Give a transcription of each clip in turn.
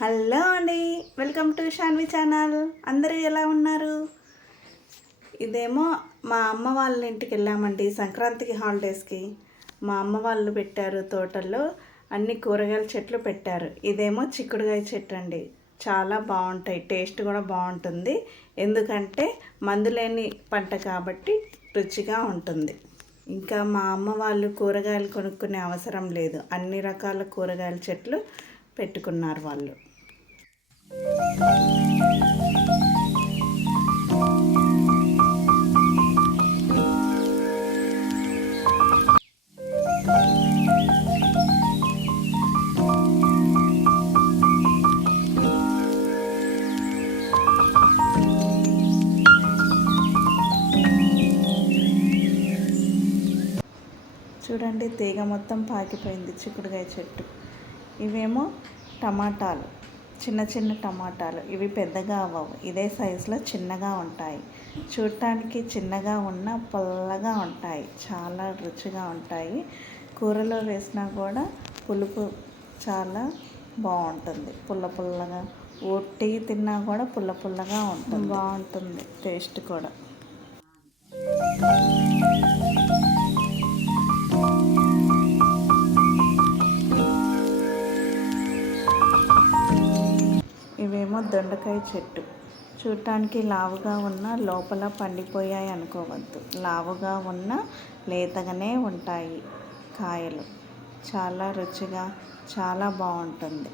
Hello అండి, welcome to Shanvi channel. అందరూ ఎలా ఉన్నారు? ఇదేమో మా అమ్మ వాళ్ళ ఇంటికి వెళ్ళామండి సంక్రాంతికి హాలిడేస్కి. మా అమ్మ వాళ్ళు పెట్టారు, తోటల్లో అన్ని కూరగాయల చెట్లు పెట్టారు. ఇదేమో చిక్కుడుగాయ చెట్టు అండి. చాలా బాగుంటాయి, టేస్ట్ కూడా బాగుంటుంది. ఎందుకంటే మందులేని పంట కాబట్టి రుచిగా ఉంటుంది. ఇంకా మా అమ్మ వాళ్ళు కూరగాయలు కొనుక్కునే అవసరం లేదు, అన్ని రకాల కూరగాయల చెట్లు పెట్టుకున్నారు వాళ్ళు. చూడండి, తీగ మొత్తం పాకిపోయింది చిక్కుడుగాయ చెట్టు. ఇవేమో టమాటాలు, చిన్న చిన్న టమాటాలు. ఇవి పెద్దగా అవ్వవు, ఇదే సైజులో చిన్నగా ఉంటాయి. చూడటానికి చిన్నగా ఉన్న పుల్లగా ఉంటాయి, చాలా రుచిగా ఉంటాయి. కూరలో వేసినా కూడా పులుపు చాలా బాగుంటుంది, పుల్ల పుల్లగా. ఒట్టి తిన్నా కూడా పుల్ల పుల్లగా ఉంటుంది, బాగుంటుంది టేస్ట్ కూడా. ఇవేమో దొండకాయ చెట్టు. చూడటానికి లావుగా ఉన్న లోపల పండిపోయాయి అనుకోవద్దు, లావుగా ఉన్న లేతగానే ఉంటాయి కాయలు. చాలా రుచిగా చాలా బాగుంటుంది.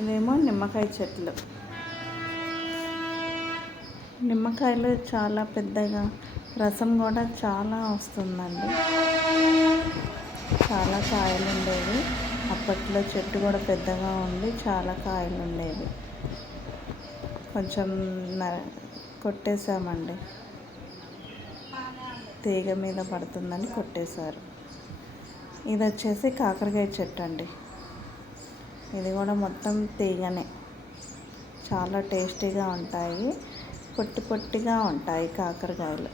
ఇవేమో నిమ్మకాయ చెట్లు. నిమ్మకాయలు చాలా పెద్దగా, రసం కూడా చాలా వస్తుందండి. చాలా కాయలు ఉండేవి అప్పట్లో, చెట్టు కూడా పెద్దగా ఉండి చాలా కాయలు ఉండేవి. కొంచెం కొట్టేశామండి, తీగ మీద పడుతుందని కొట్టేశారు. ఇది వచ్చేసి కాకరకాయ చెట్టు అండి. ఇది కూడా మొత్తం తీగనే, చాలా టేస్టీగా ఉంటాయి. పొట్టి పొట్టిగా ఉంటాయి కాకరకాయలు,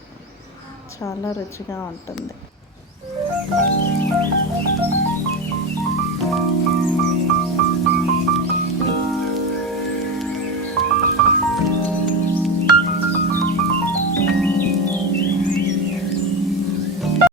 చాలా రుచిగా ఉంటుంది.